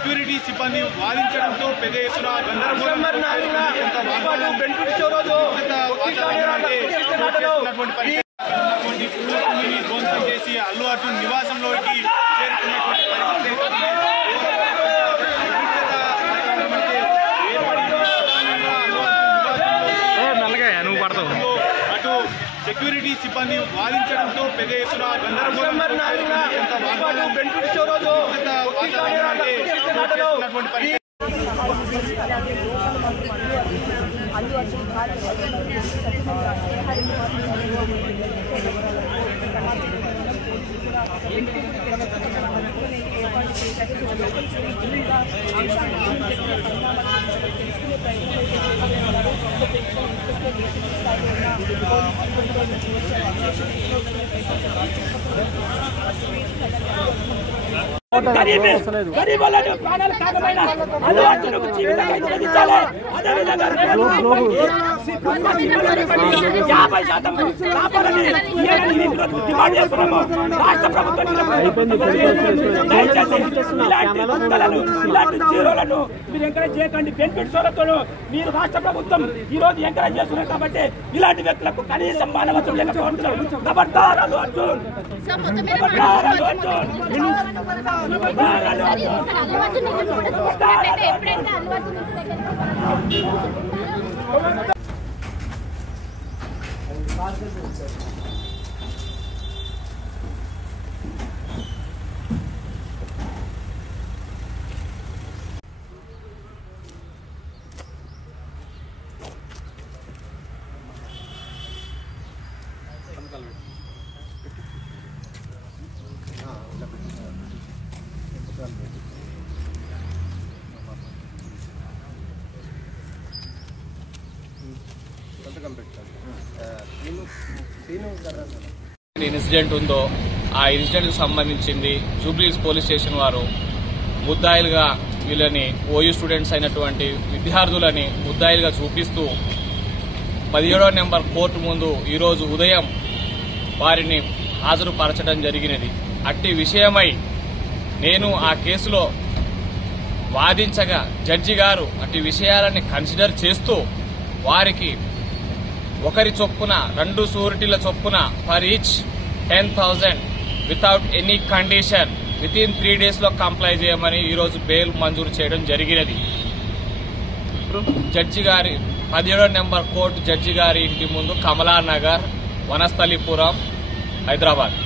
Security సిబ్బంది వాదించడంతో పెద్ద ఎత్తున గందరగోళం ధ్వంసం చేసి అల్లు అర్జున్ నివాసంలోకి చేరుకున్నటువంటి పరిస్థితి అటు సెక్యూరిటీ సిబ్బంది వాదించడంతో పెద్ద ఎత్తున గందరగోళం అల్లు అర్జున్ గరీబులను ప్రాణాలు కాకపోయినా అల్లు అర్జున్కు జీవితంగా చెల్లించాలి. అదేవిధంగా 50% కాపాలని డిమాండ్ చేస్తున్నాము. రాష్ట్ర ప్రభుత్వం ఇలాంటి గుంతలను ఇలాంటి జీరోలను మీరు ఎంకరేజ్ చేయకండి. బెనిఫిట్స్ వాళ్ళతో మీరు రాష్ట్ర ప్రభుత్వం ఈ రోజు ఎంకరేజ్ చేస్తున్నారు కాబట్టి ఇలాంటి వ్యక్తులకు కనీసం మానవత్వం లేకపోవడం. ఖబర్దార్ అల్లు అర్జున్, ఖబర్దార్ అల్లు అర్జున్. ఇన్సిడెంట్ ఉందో ఆ ఇన్సిడెంట్ సంబంధించింది జూబ్లీహిల్స్ పోలీస్ స్టేషన్ వారు ముద్దాయిలుగా వీళ్ళని ఓయూ స్టూడెంట్స్ అయినటువంటి విద్యార్థులని ముద్దాయిలుగా చూపిస్తూ 17వ నెంబర్ కోర్టు ముందు ఈరోజు ఉదయం వారిని హాజరుపరచడం జరిగినది. అట్టి విషయమై నేను ఆ కేసులో వాదించగా జడ్జి గారు అట్టి విషయాలని కన్సిడర్ చేస్తూ వారికి ఒకరి చొప్పున 2 షూరిటీల చొప్పున for each 10,000 without any condition within 3 days లో కంప్లై చేయమని ఈరోజు బెయిల్ మంజూరు చేయడం జరిగినది. జడ్జి గారి 17వ నెంబర్ కోర్టు జడ్జి గారి ఇంటి ముందు కమలానగర్, వనస్థలిపురం, హైదరాబాద్.